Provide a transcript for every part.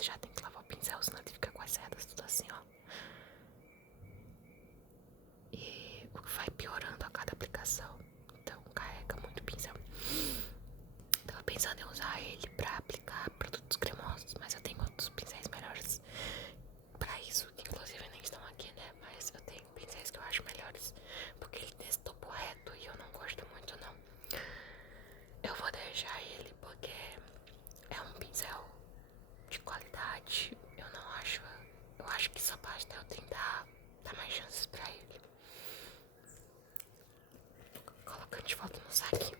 você já tem que lavar o pincel, senão ele fica com as cerdas tudo assim, ó. E o que vai piorando a cada aplicação. Então carrega muito o pincel. Tava pensando em usar ele pra aplicar produtos cremosos, mas eu tenho outros pincéis melhores pra isso, que inclusive nem estão aqui, né? Mas eu tenho pincéis que eu acho melhores, porque ele tem esse topo reto e eu não gosto muito, não. Eu vou deixar ele porque é um pincel de qualidade. Eu acho que só basta eu tentar dar mais chances pra ele. Colocando de volta no saquinho.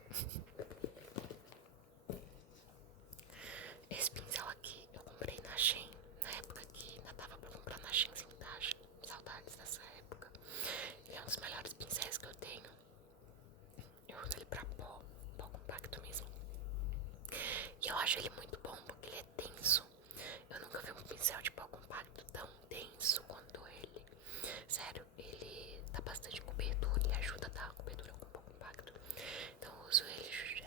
Esse pincel aqui eu comprei na Shein, na época que ainda tava pra comprar na Shein sem taxa. Saudades dessa época. Ele é um dos melhores pincéis que eu tenho. Eu uso ele pra pó compacto mesmo. E eu acho ele muito bom porque ele é denso. Eu nunca vi um pincel de pó compacto tão denso quanto ele. Sério, ele dá bastante cobertura, ele ajuda a dar cobertura com pó compacto. Então eu uso ele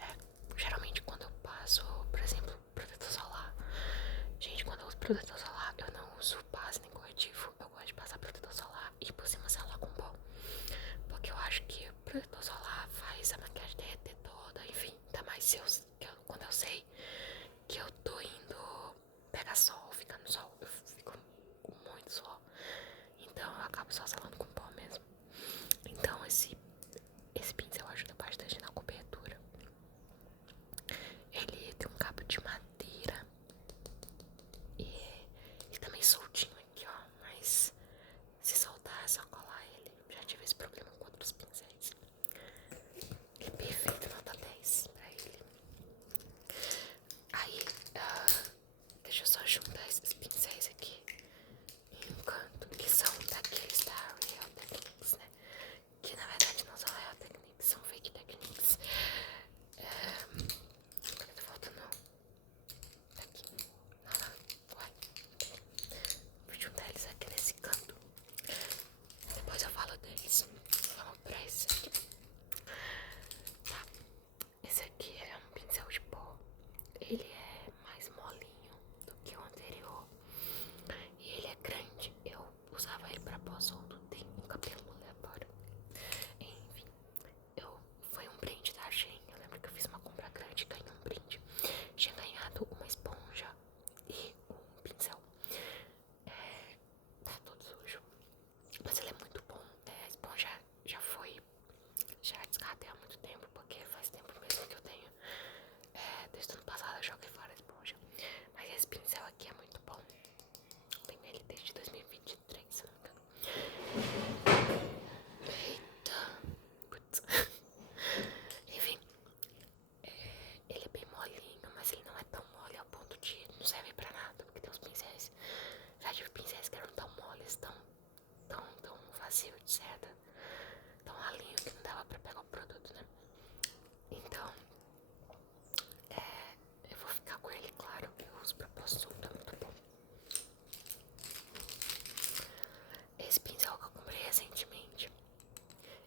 geralmente quando eu passo, por exemplo, protetor solar. Gente, quando eu uso protetor solar, eu não uso base nem corretivo. Eu gosto de passar protetor solar e por cima selar com pó. Porque eu acho que o protetor solar faz a maquiagem derreter toda. Enfim, ainda mais quando eu sei que eu tô indo pegar sol, ficar no sol, eu fico com muito sol. Então eu acabo só selando com pó mesmo. Então esse pincel ajuda bastante na cobertura. Ele tem um cabo de madeira e também soltinho aqui, ó. Mas se soltar é só colar ele. Já tive esse problema com outros pincéis. Ele é perfeito, nota 10 pra ele. Aí, deixa eu só juntar esses pincéis aqui em um canto, que são daqueles da Real Techniques, né? Que na verdade não são Real Techniques, são Fake Techniques. Cadê? Tá faltando? Daqui. Não, uai. Vou juntar eles aqui nesse canto. Depois eu falo deles. Vamos pra esse aqui. Tá. Esse aqui é um pincel de pó. Ele é mais molinho do que o anterior. E ele é grande. Eu usava ele pra pó solto. Tem um cabelo aleatório. Enfim, foi um brinde da Shein. Eu lembro que eu fiz uma compra grande e ganhei um brinde. Tinha ganhado uma esponja e um pincel. Tá todo sujo. Mas ele é muito bom. A esponja já descartei há muito tempo, porque faz tempo mesmo que eu tenho. Desde o ano passado eu joguei fora a esponja. Mas esse pincel aqui é muito bom. Tenho ele desde 2023, se não me engano. Eita. Putz. Enfim. Ele é bem molinho, mas ele não é tão mole ao ponto de não servir pra nada. Porque tem uns pincéis. Já tive pincéis que eram tão moles, tão vazio de seda, tão ralinho que não dava pra pegar o produto, né? Então, eu vou ficar com ele, claro. Eu uso pra pôr solto, é muito bom. Esse pincel que eu comprei recentemente,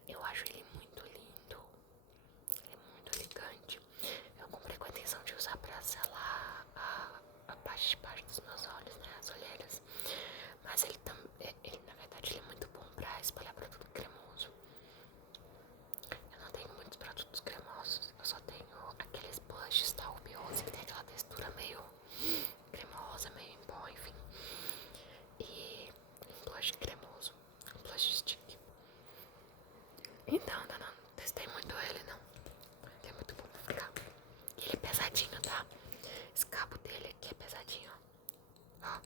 eu acho ele muito lindo. Ele é muito elegante. Eu comprei com a intenção de usar pra selar a parte de baixo dos meus olhos, né? As olheiras. Mas ele na verdade, ele é muito bom pra espalhar produto cremoso. Eu não tenho muitos produtos cremosos. Eu só tenho aqueles blushes da Ruby Rose, que tem aquela textura meio cremosa, meio em pó, enfim. E um blush cremoso, um blush stick. Então, eu não testei muito ele, não. Ele é muito bom pra ficar. E ele é pesadinho, tá? Esse cabo dele aqui é pesadinho, ó.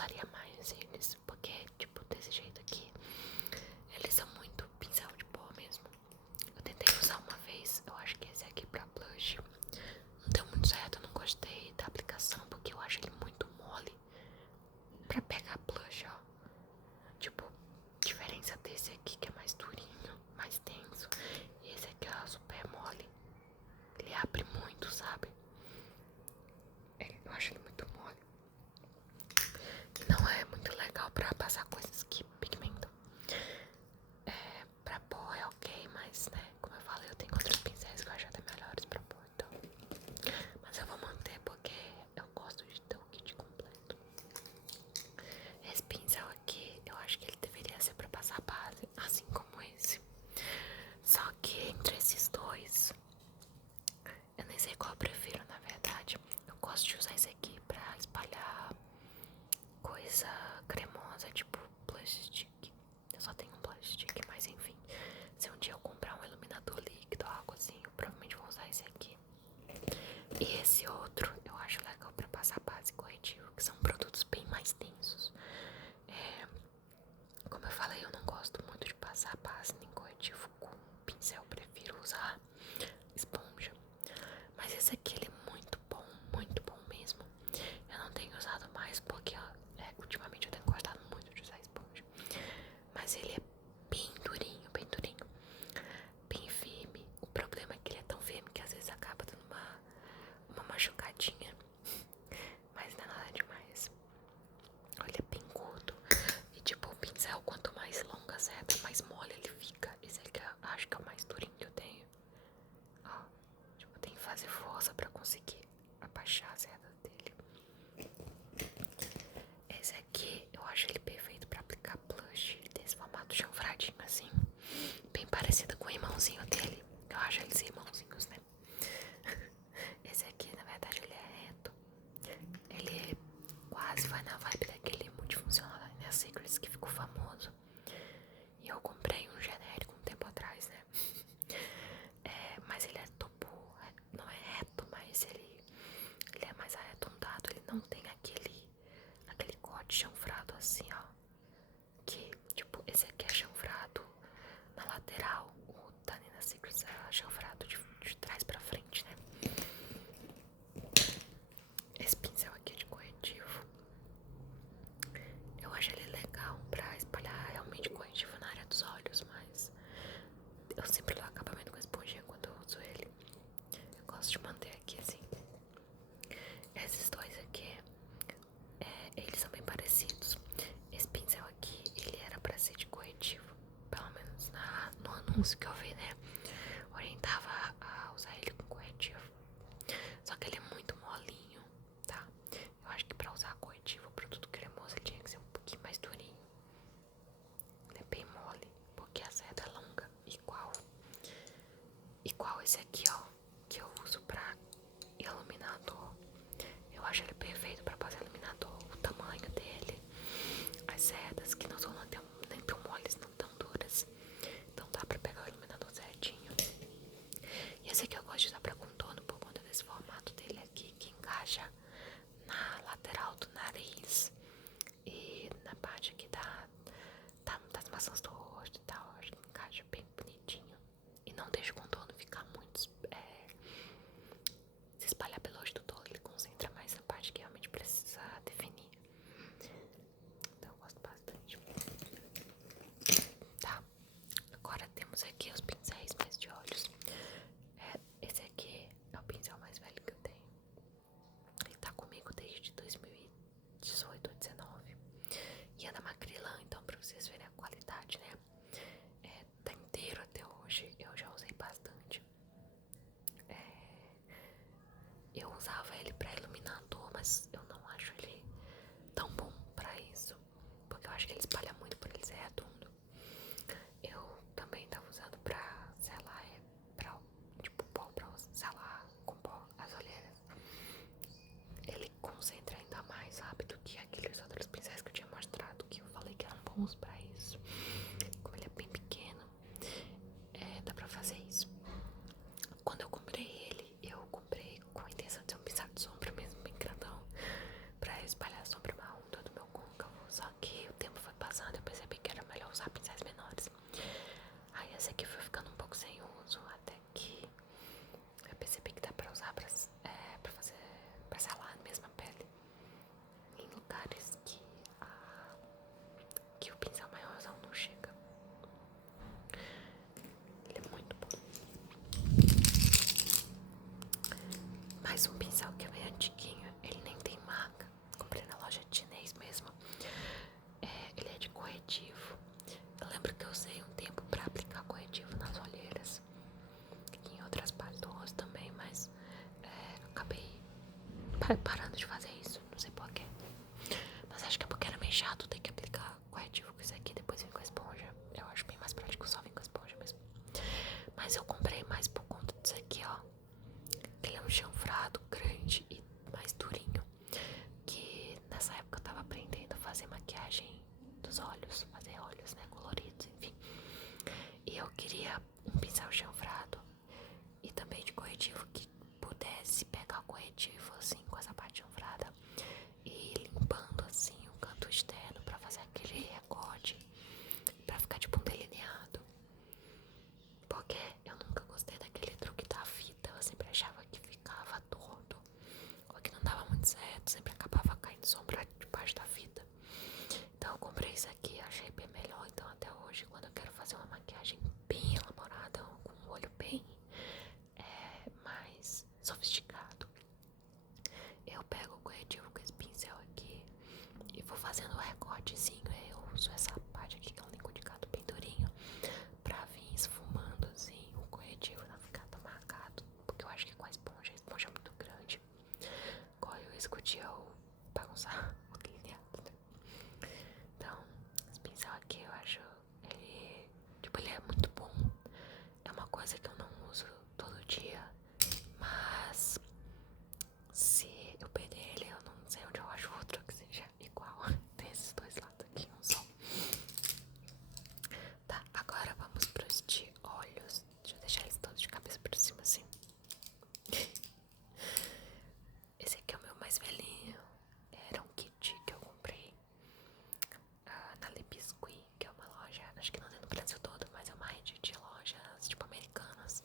usaria mais eles, porque, tipo, desse jeito aqui, eles são muito pincel de pó mesmo. Eu tentei usar uma vez, eu acho que esse aqui pra blush não deu muito certo, eu não gostei da aplicação, porque eu acho ele muito mole pra pegar blush, ó. Tipo, diferença desse aqui que é mais durinho, mais denso, e esse aqui é super mole. Ele abre muito, sabe? Eu acho ele muito mole. Não é muito legal pra passar coisas que pigmentam. Pra pó é ok, mas, né, como eu falei, eu tenho outros pincéis que eu acho até melhores pra pó, então. Mas eu vou manter porque eu gosto de ter o kit completo. Esse pincel aqui, eu acho que ele deveria ser pra passar base, assim como esse. Só que entre esses dois, eu nem sei qual eu prefiro, na verdade. Eu gosto de usar esse aqui pra espalhar coisa cremosa, tipo blush stick. Eu só tenho um blush stick, mas enfim. Se um dia eu comprar um iluminador líquido ou algo assim, eu provavelmente vou usar esse aqui. E esse outro eu acho legal pra passar base e corretivo, que são produtos bem mais densos. Como eu falei, eu não gosto muito de passar base nem corretivo com pincel, eu prefiro usar esponja. Mas esse aqui ele é muito bom mesmo. Eu não tenho usado mais porque ultimamente eu tenho gostado muito de usar esponja. Mas ele é bem durinho, bem firme. O problema é que ele é tão firme que às vezes acaba dando uma machucadinha. Mas não é nada demais. Ele é bem curto. E tipo, o pincel, quanto mais longa a seta, mais mole ele fica. Esse aqui eu acho que é o mais durinho que eu tenho. Ó, tipo, tem que fazer força pra conseguir abaixar a seta dele. Esse aqui, eu acho ele perfeito pra aplicar blush. Ele tem esse formato chanfradinho assim, bem parecido com o irmãozinho dele. Eu acho eles irmãozinhos, né? Esse aqui, na verdade, ele é reto. Ele quase vai na vibe daquele multifuncional da Nina Secrets que ficou famoso. E eu comprei um genérico um tempo atrás, né? Mas ele é topo, não é reto, mas ele é mais arredondado. Ele não tem aquele corte chanfrado assim, ó. Que, tipo, esse aqui é chanfrado na lateral. O da Nina Secrets é chanfrado de trás pra frente, né? Esse pincel aqui é de corretivo. Eu acho ele legal pra espalhar realmente corretivo na área dos olhos, mas eu sempre dou acabamento com esponjinha quando eu uso ele. Eu gosto de manter aqui assim. Esses dois aqui, eles são bem parecidos. Esse pincel aqui, ele era pra ser de corretivo. Pelo menos no anúncio que eu vi, né? Orientava a usar ele com corretivo. Só que ele é muito molinho, tá? Eu acho que pra usar corretivo, o produto cremoso, ele tinha que ser um pouquinho mais durinho. Ele é bem mole, porque a seta é longa, igual esse aqui, ó, que eu uso pra iluminador. Eu acho ele perfeito pra passar iluminador. O tamanho dele, as setas que não são nem tão moles, não tão duras. Então dá pra pegar o iluminador certinho. E esse aqui eu gosto de usar pra contorno por conta desse formato dele aqui, que encaixa na lateral do nariz e na parte aqui das maçãs do rosto e tal. Eu acho que encaixa bem bonitinho e não deixa o contorno ficar muito mais um pincel que é bem antiguinho. Ele nem tem marca. Comprei na loja chinês mesmo. Ele é de corretivo. Eu lembro que eu usei um tempo pra aplicar corretivo nas olheiras e em outras partes do rosto também, mas acabei parando de fazer isso, não sei porquê. Mas acho que é porque era meio chato ter que aplicar corretivo com isso aqui, depois vir com a esponja. Eu acho bem mais prático só vir com a esponja mesmo. Mas eu comprei mais por conta disso aqui, ó. Ele é um chanfrado grande e mais durinho. Que nessa época eu tava aprendendo a fazer maquiagem dos olhos, fazer olhos, né, coloridos, enfim. E eu queria um pincel chanfrado e também de corretivo que pudesse pegar o corretivo assim com essa parte chanfrada e ir limpando assim o canto externo pra fazer aquele recorte, pra ficar tipo um delineado. Porque eu nunca gostei daquele truque da fita, eu sempre achava que ficava torto ou que não dava muito certo, sempre acabava caindo sombra debaixo da fita. Então eu comprei isso aqui, achei bem melhor. Então até hoje, quando eu quero fazer uma maquiagem bem elaborada, com um olho bem mais sofisticado, eu pego o corretivo com esse pincel aqui e vou fazendo um recortezinho. Eu uso essa parte aqui que é um líquido de gato bem durinho pra vir esfumando assim o corretivo, não ficar tão marcado, porque eu acho que com a esponja é muito grande, corre o risco de eu bagunçar o delineado, né? Então, esse pincel aqui eu acho ele é muito bom. É uma coisa que eu não uso todo dia, mas se eu perder ele, eu não sei onde eu acho outro que seja igual. Tem esses dois lados aqui, um só. Tá, agora vamos pros de olhos. Deixa eu deixar eles todos de cabeça por cima assim. Esse aqui é o meu mais velhinho. Era um kit que eu comprei na Le Biscuit, que é uma loja, acho que não tem no Brasil todo, mas é uma rede de lojas tipo americanas.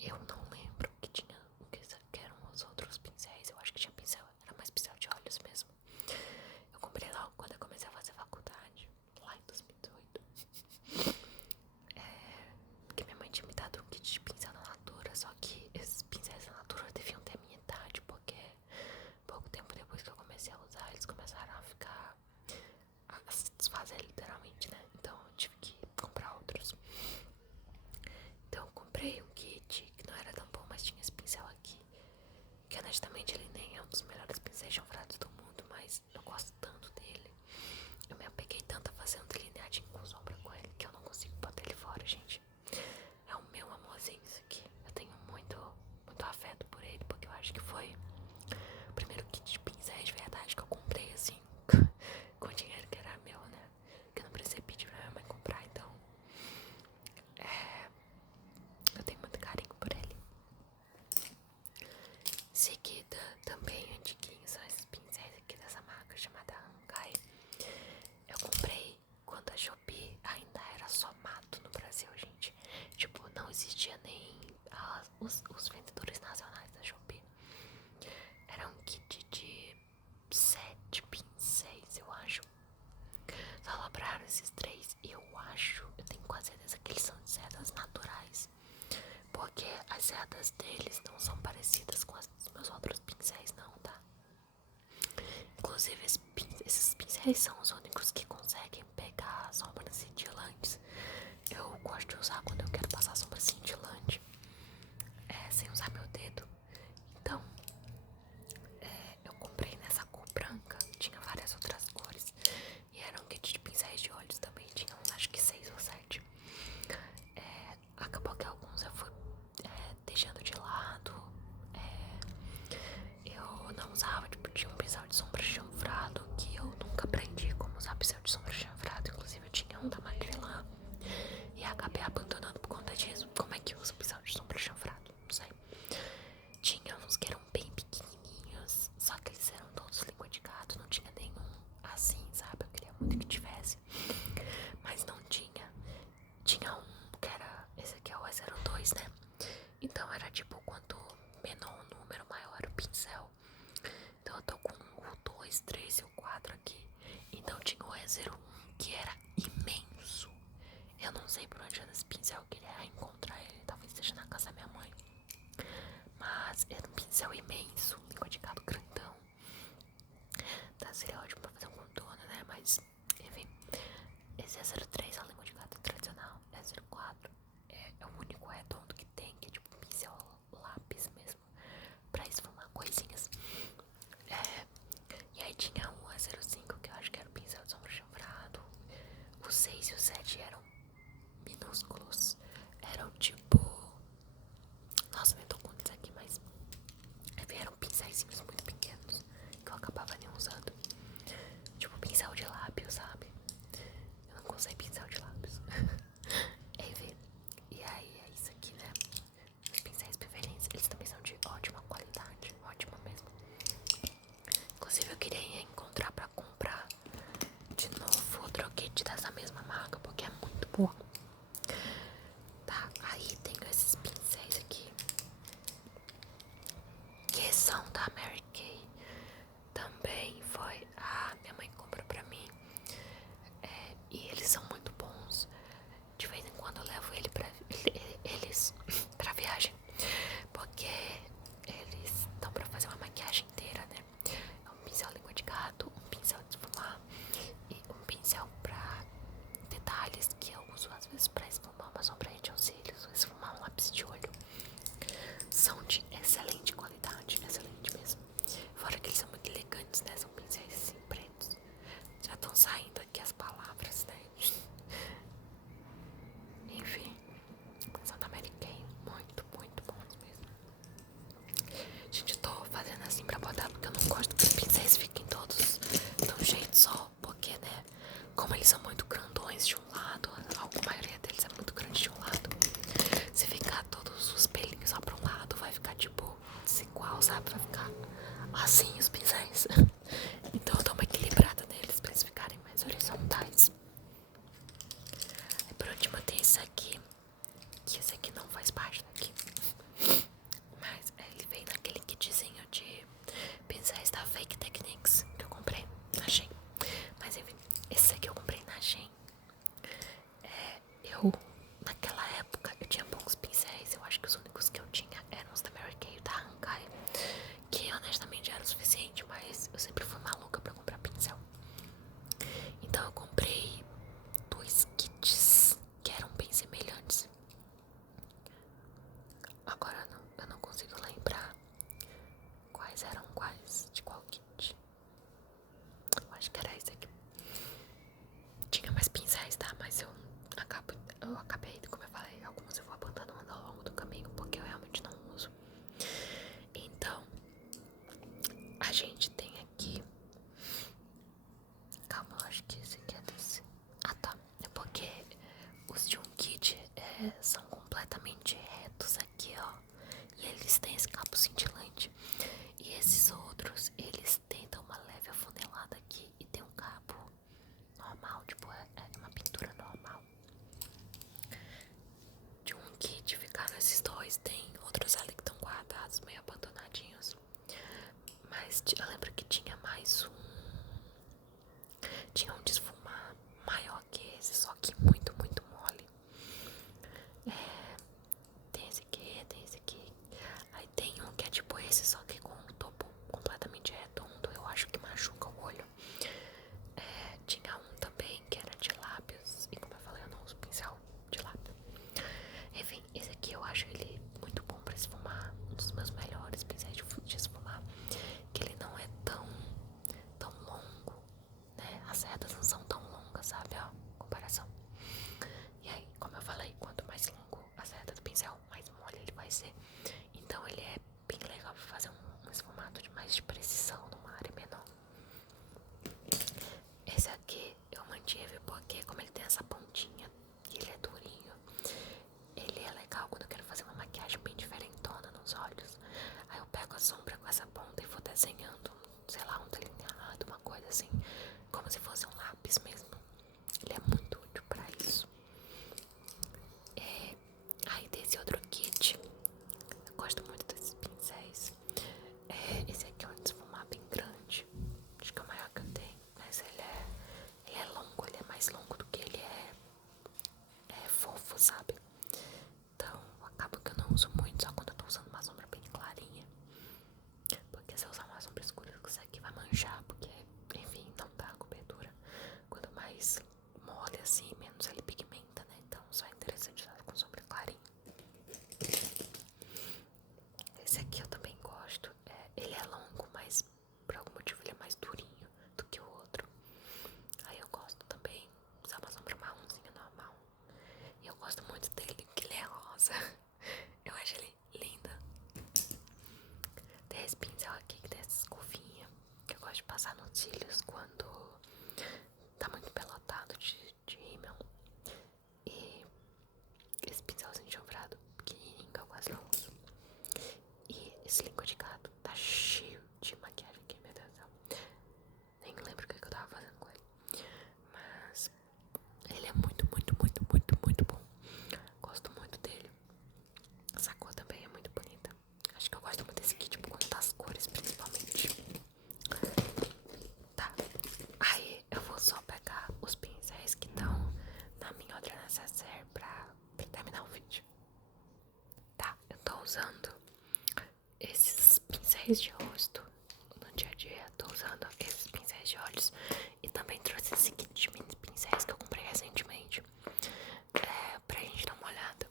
Eu não lembro que tinha que eram os outros pincéis. Eu acho que tinha pincel, era mais pincel de olhos mesmo. Eu comprei logo quando eu comecei a fazer faculdade, lá em 2018. Porque minha mãe tinha me dado um kit de pincel da Natura, só que esses pincéis da Natura deviam ter a minha idade, porque pouco tempo depois que eu comecei a usar, eles começaram a ficar a se desfazer literalmente, né? Então eu tive que comprar outros. Então eu comprei um kit que não era tão bom, mas tinha esse pincel aqui, que honestamente ele nem é um dos melhores pincéis chanfrados do mundo, mas eu gosto tanto dele. Eu me apeguei tanto a fazer um delineadinho com sombra com ele que eu não consigo botar ele fora, gente. É o meu amorzinho isso aqui. Eu tenho muito afeto por ele, porque eu acho que foi o primeiro kit de pincéis de verdade que eu comprei assim, com dinheiro que era meu, né? Que eu não precisei pedir pra minha mãe comprar, então eu tenho muito carinho por ele. Em seguida, também antiguinho, são esses pincéis aqui dessa marca chamada Ankai. Eu comprei quando a Shopee ainda era só mato no Brasil, gente. Tipo, não existia nem os vendedores nacionais da Shopee. Era um kit de 7 pincéis, eu acho. Só sobraram esses 3 e eu acho, eu tenho quase certeza que eles são cerdas naturais, porque as cerdas deles não são parecidas com as dos meus outros pincéis, não, tá? Inclusive esses pincéis são os únicos que conseguem pegar sombras cintilantes. Eu gosto de usar quando eu quero passar sombra cintilante, sem usar meu dedo. Então eu comprei nessa cor branca, tinha várias outras cores e era um kit de pincéis de olhos também, tinha uns, acho que 6 ou 7. Acabou que alguns eu fui deixando de lado. Eu não usava, tipo, tinha um pincel de sombra chanfrado que eu nunca aprendi como usar pincel de sombra chanfrado. Inclusive eu tinha um da Macrylan e acabei abandonando por conta disso. Como é que usa pincel de sombra chanfrado? Não sei. Tinha uns que eram bem pequenininhos, só que eles eram todos liquidificados, não tinha nenhum assim, sabe? Eu queria muito que tivesse, mas não tinha. Tinha um que era, esse aqui é o E02, né? Então era tipo, quanto menor o número, maior o pincel. Então eu tô com o 2, 3 e o 4 aqui. Então tinha o E01 que era imenso. Eu não sei por onde anda esse pincel, eu queria encontrar ele, talvez esteja era um pincel imenso, língua de gato grandão. Tá, seria ótimo pra fazer um contorno, né? Mas, enfim. Esse é 03, a língua de gato tradicional. É 04. É o único redondo que tem, que é tipo um pincel lápis mesmo, pra esfumar coisinhas. E aí tinha o A05, que eu acho que era o pincel de sombra chanfrado. O 6 e o 7 eram minúsculos. Eram tipo... Nossa, eu tô com isso aqui, mas... Enfim, eram pincéis muito pequenos, que eu acabava nem usando. Tipo pincel de lábios, sabe? Eu não usei pincel de lábios. Enfim, e aí é isso aqui, né? Os pincéis preferentes, eles também são de ótima qualidade, ótima mesmo. Inclusive eu queria encontrar pra comprar de novo outro kit dessa mesma marca, porque é muito boa. Tá, aí tenho esses pincéis aqui, que são da Mary Kay. Também foi a minha mãe comprou pra mim. E eles são muito bons. De vez em quando eu levo eles pra viagem, porque eles estão pra fazer uma maquiagem inteira, né? É um pincel língua de gato, um pincel de esfumar e um pincel pra detalhes que eu uso às vezes pra esfumar uma sombrinha aos cílios ou esfumar um lápis de olho. São de excelente qualidade, excelente mesmo. Fora que eles são muito elegantes, né? São pincéis assim pretos. Já estão saindo aqui as palavras, né? Enfim, são da Mary Kay, muito bons mesmo. Gente, eu tô fazendo assim pra botar porque eu não gosto que os pincéis fiquem todos de um jeito só. Porque, né, como eles são muito grandões de um lado, a maioria deles é muito grande de um lado. Se ficar todos os pelinhos só pra um lado, vai ficar tipo desigual, sabe? Vai ficar assim os pincéis. Então eu dou uma equilibrada neles pra eles ficarem mais horizontais. E por último tem esse aqui, que esse aqui não faz parte daqui, mas ele vem naquele kitzinho de pincéis da Fake Techniques que eu comprei na Shein. Mas enfim, esse aqui eu comprei na Shein. Naquela época eu tinha poucos pincéis. Eu acho que os únicos que eu tinha eram os da Mary Kay e da Hankai, que honestamente era o suficiente, mas eu sempre fui maluca pra comprar pincel. Então eu comprei dois kits que eram bem semelhantes. Agora eu não consigo lembrar quais eram quais, de qual kit. Eu acho que era esse aqui. Tinha mais pincéis, tá? Mas eu acabei, como eu falei, alguns eu vou abandonando ao longo do caminho, porque eu realmente não uso. Então, a gente tem aqui... Calma, eu acho que esse aqui é desse. Ah, tá. É porque os de um kit são completamente retos aqui, ó. E eles têm esse cabo cintilante. E esses outros, eles têm uma leve afunilada aqui e tem um cabo normal, tipo, é uma pintura normal. De um kit ficaram esses dois, tem outros ali que estão guardados, meio abandonadinhos. Mas eu lembro que tinha mais um. Tinha um de esfumar maior que esse, só que muito mole. Tem esse aqui, tem esse aqui. Aí tem um que é tipo esse, só que com o topo completamente redondo. Eu acho que machuca o olho. Tinha um também que era de lábios. E como eu falei, eu não uso pincel de lábio. Enfim, esse aqui eu acho ele muito bom pra esfumar. Um dos meus melhores pincéis de esfumar. Que ele não é tão longo, né? As cerdas não são tão longas, sabe? Ó, comparação. E aí, como eu falei, quanto mais longo a cerda do pincel, mais mole ele vai ser. Então ele é bem legal pra fazer um esfumado mais de precisão numa área menor. Esse aqui eu mantive porque, como ele tem essa pontinha e ele é durinho, ele é legal quando eu quero fazer uma maquiagem bem diferentona nos olhos. Aí eu pego a sombra com essa ponta e vou desenhando, sei lá, um delineado, uma coisa assim, como se fosse um lápis mesmo. Ele é muito útil pra isso. Aí desse outro kit, eu gosto muito desses pincéis. Esse aqui é um esfumar bem grande, acho que é o maior que eu tenho, mas ele é longo, ele é mais longo do que ele é fofo, sabe? Então acaba que eu não uso muito, só quando eu tô usando uma sombra bem clarinha. assim, menos ele pigmenta, né? Então só é interessante usar com sombra clarinha. Esse aqui eu também gosto. Ele é longo, mas por algum motivo ele é mais durinho do que o outro. Aí eu gosto também de usar uma sombra marronzinha normal. E eu gosto muito dele, que ele é rosa. Eu acho ele lindo. Tem esse pincel aqui que tem essa escovinha que eu gosto de passar nos cílios quando tá muito pelotado de rímel. E esse pincelzinho chanfrado pequenininho que eu quase não uso. E esse língua de gato tá cheio de maquiagem aqui, meu Deus do céu. Nem lembro o que eu tava fazendo com ele. Mas ele é muito, muito, muito, muito, muito bom. Gosto muito dele. Essa cor também é muito bonita. Acho que eu gosto muito desse kit por conta das cores, principalmente. Tá. Aí eu vou só pegar os pincéis que estão na minha outra necessaire pra terminar o vídeo. Tá, eu tô usando esses pincéis de rosto no dia a dia. Tô usando esses pincéis de olhos. E também trouxe esse kit de mini pincéis que eu comprei recentemente, pra gente dar uma olhada.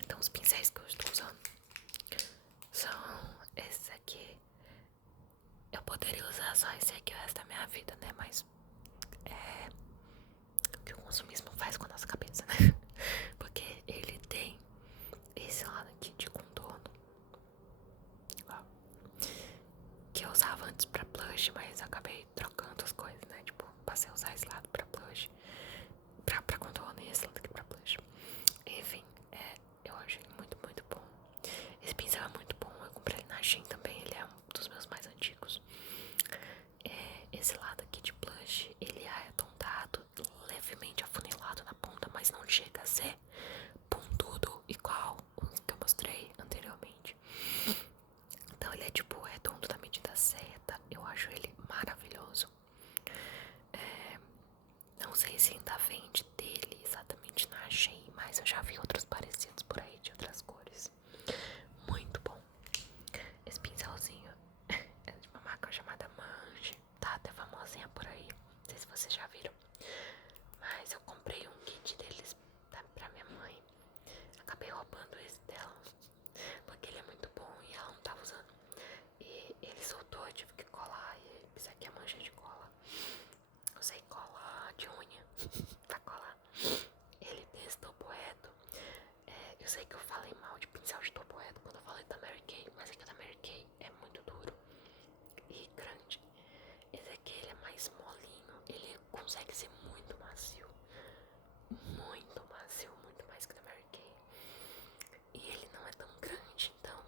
Então os pincéis que eu estou usando são esses aqui. Eu poderia usar só esse aqui o resto da minha vida, né? Mas é o que o consumismo faz com a nossa cabeça, né? Porque ele tem esse lado aqui de contorno, ó, que eu usava antes pra blush, mas acabei trocando as coisas, né? Tipo, passei a usar esse lado pra blush, pra contorno, e esse lado aqui pra blush. Enfim, eu acho ele muito, muito bom. Esse pincel é muito bom, eu comprei ele na Shein também, ele é um dos meus mais antigos. Esse lado aqui de blush, ele é arredondado, levemente afunilado na ponta, mas não chega a ser pontudo igual o que eu mostrei anteriormente. Então ele é tipo redondo da medida certa, eu acho ele maravilhoso. Não sei se ainda vende dele exatamente na Shein, mas eu já vi outros parecidos por aí de outras cores. Muito bom. Esse pincelzinho é de uma marca chamada Mange, tá até famosinha por aí, não sei se vocês já viram. Mas eu comprei um kit deles pra minha mãe. Acabei roubando esse dela, porque ele é muito bom e ela não tava usando. E ele soltou, eu tive que colar. E isso aqui é mancha de cola. Usei cola de unha pra colar. Ele tem esse topo reto. Eu sei que eu falei mal de pincel de topo reto quando eu falei da Mary Kay, mas aqui o da Mary Kay é muito duro e grande. Esse aqui ele é mais molinho, ele consegue ser muito macio. Muito macio, muito mais que o da Mary Kay. E ele não é tão grande, então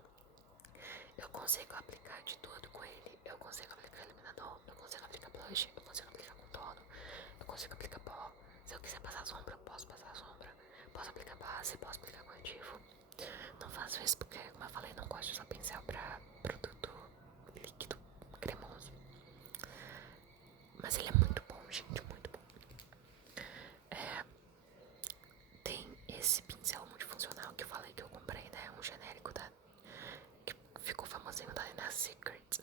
eu consigo aplicar de tudo com ele. Eu consigo aplicar iluminador, eu consigo aplicar blush, eu consigo aplicar contorno, eu consigo aplicar pó. Se eu quiser passar sombra, eu posso passar sombra. Posso aplicar base, posso aplicar corretivo. Não faço isso porque, como eu falei, não gosto de usar pincel pra produto líquido, cremoso. Mas ele é muito bom, gente, muito bom. Tem esse pincel multifuncional que eu falei que eu comprei, né? Um genérico que ficou famosinho da Lina Secrets.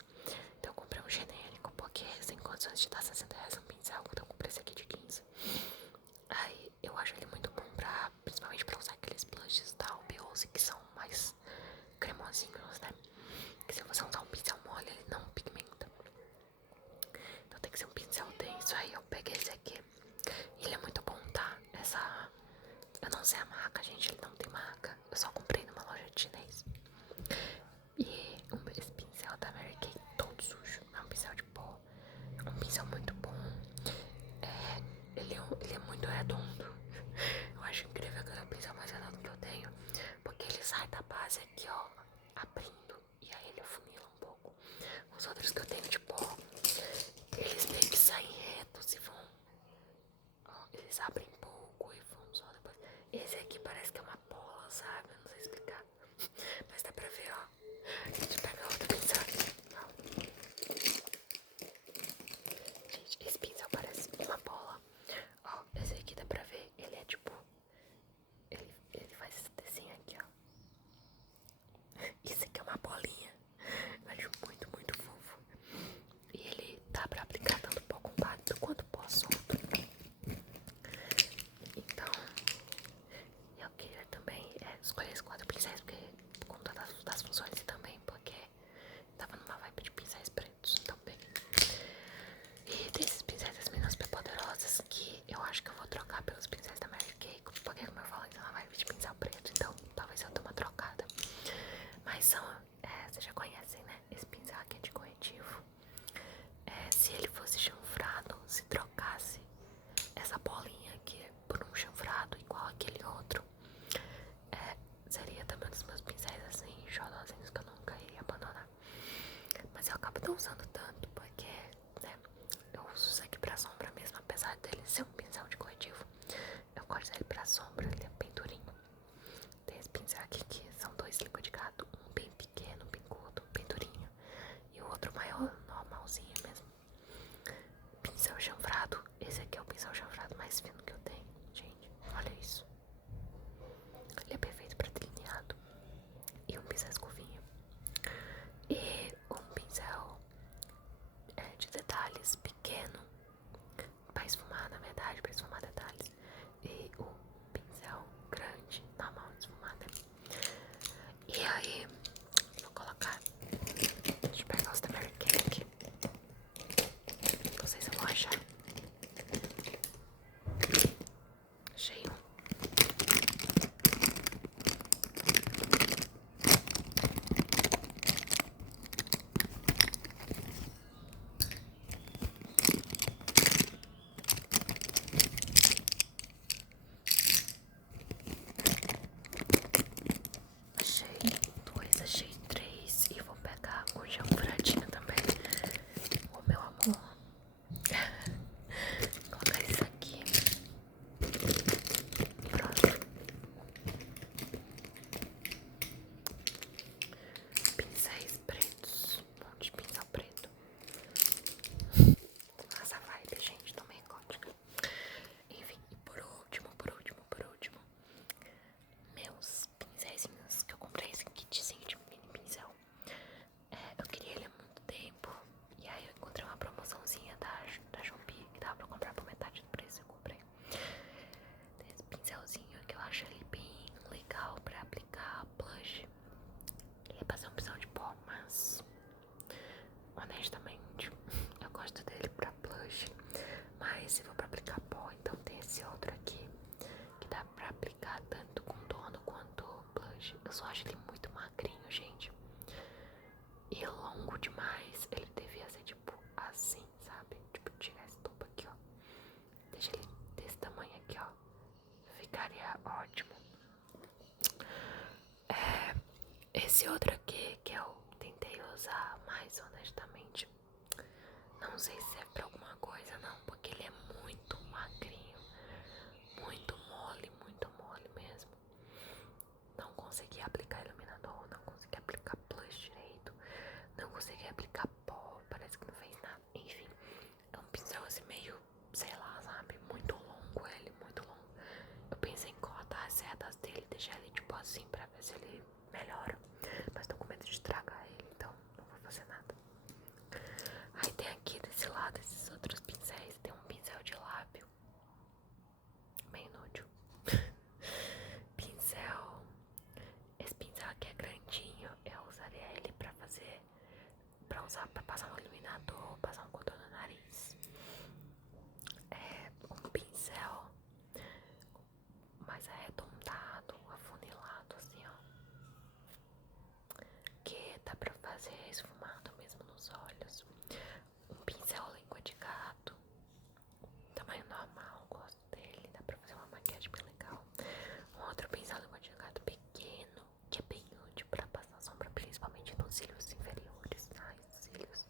Então eu comprei um genérico porque sem condições de dar R$60 um pincel, então eu comprei esse aqui de 15. Aí eu acho ele muito bom principalmente pra usar aqueles blushes da Albiose que são mais cremosinhos, né? Que se você usar um pincel mole, ele não pigmenta. Então tem que ser um pincel denso. Aí eu peguei esse aqui. Ele é muito bom, tá? Eu não sei a marca, gente, ele não tem marca. Eu só comprei numa loja de chinês. E esse pincel da Mary Kay todo sujo. É um pincel de pó. É um pincel muito bom. Ele é muito redondo. Eu acho incrível que é o pincel mais redondo que eu tenho. Porque ele sai da base aqui, ó, abrindo. E aí ele afunila um pouco. Os outros que eu tenho de pó, eles meio que saem retos e vão... Ó, eles abrem pouco e vão só depois. Esse aqui parece que é uma bola, sabe? Eu não sei explicar. Mas dá pra ver, ó. Deixa eu pegar outro pincel aqui. Gente, esse pincel parece uma bola. Ó, esse aqui dá pra ver. Ele é tipo... Ele faz esse desenho aqui, ó. Isso aqui é uma bolinha. Eu acho muito, muito fofo. E ele dá pra aplicar tanto pó compacto quanto pó solto. bolinha aqui por um chanfrado igual aquele outro. Seria também um dos meus pincéis assim, xodozinhos que eu nunca iria abandonar. Mas eu acabo não usando tanto porque, né, eu uso isso aqui pra sombra mesmo, apesar dele ser um pincel de corretivo. Eu gosto dele pra sombra, ele é bem durinho. Tem esse pincel aqui que são dois língua de gato, um bem pequeno, bem curto, bem durinho, e o outro maior, normalzinho mesmo. Pincel chanfrado, esse aqui é o pincel chanfrado mais fino que eu tenho, gente, olha isso. Ele é perfeito para delineado. E um pincel escovinha. E um pincel de detalhes pequeno, para esfumar, na verdade, para esfumar detalhes. E o pincel grande, normal de esfumar, né? E aí, vou colocar. Deixa eu pegar os da Mary Kay aqui. Não sei se eu vou achar. Achei um. Achei dois, achei três. E vou pegar o chanfradinho também. O meu amor. Vou colocar isso aqui. Pronto. Pincéis pretos. Um monte de pincel preto. Nossa vibe, gente, tô meio gótica. Enfim, e por último, meus pincéisinhos que eu comprei esse kitzinho de mini pincel. Eu queria ele há muito tempo. E aí eu encontrei uma promoçãozinha da Shopee que dava pra comprar por metade do preço. Eu comprei. Tem esse pincelzinho que eu acho ele bem legal pra aplicar blush. Ele é pra ser um pincel de pó, mas honestamente eu gosto dele pra blush. Mas se for pra aplicar pó, então tem esse outro aqui que dá pra aplicar tanto contorno quanto blush. Eu só acho ele muito magrinho, gente. E longo demais. Ele devia ser tipo assim, sabe? Tipo, tirar esse topo aqui, ó. Deixa ele desse tamanho aqui, ó. Ficaria ótimo. Esse outro aqui que eu tentei usar, mais honestamente, não sei se é pra alguma coisa não, porque ele é muito magrinho, muito mole mesmo. Não consegui aplicar iluminador, não consegui aplicar blush direito, não consegui aplicar pó, parece que não fez nada. Enfim, é um pincel assim meio, sei lá, sabe, muito longo ele, muito longo. Eu pensei em cortar as setas dele, deixar ele tipo assim pra ver se ele melhora, mas tô com medo de estragar ele, então não vou fazer nada. Aí tem aqui desse lado esses outros pincéis. Tem um pincel de lábio bem inútil. Pincel. Esse pincel aqui é grandinho. Eu usaria ele pra fazer, pra usar pra passar um iluminador, passar um contorno no nariz. É um pincel mais arredondado, afunilado assim, ó, que dá pra fazer esfumado mesmo nos olhos. Um pincel língua de gato, tamanho normal, gosto dele, dá pra fazer uma maquiagem bem legal. Um outro pincel língua de gato pequeno, que é bem útil pra passar sombra, principalmente nos cílios inferiores, nos cílios.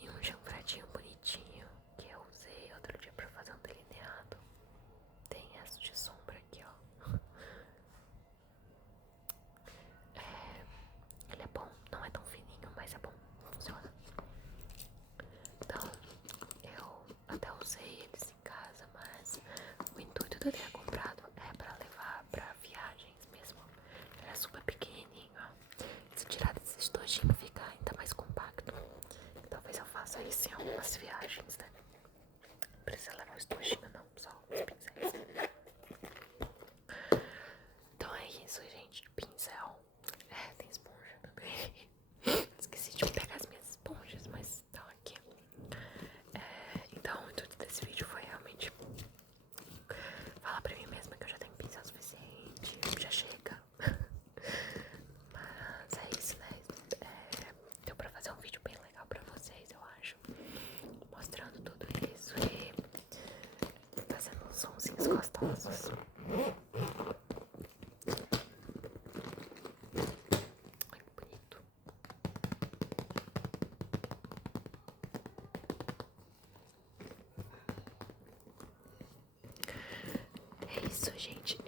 E um chanfradinho bonitinho que eu usei outro dia pra fazer um delineado. Tem essa de sombra aqui, ó. Ele é bom, não é tão fininho, mas é bom, funciona. Então, eu até usei eles em casa, mas o intuito de eu ter comprado é pra levar pra viagens mesmo. Ele é super pequenininho, ó. Se tirar desse estojinho fica ainda mais compacto. Talvez eu faça isso em algumas viagens, né? Não precisa levar o estojinho não, só os pincéis. Então é isso, gente, pincel. Tem esponja também. Esqueci de pegar as minhas esponjas, mas estão aqui. Então o intuito desse vídeo foi realmente falar pra mim mesma que eu já tenho pincel suficiente, já chega. Mas é isso, né? Deu pra fazer um vídeo bem legal pra vocês, eu acho, mostrando tudo isso. E mais gostosos. Ai, que bonito. É isso, gente.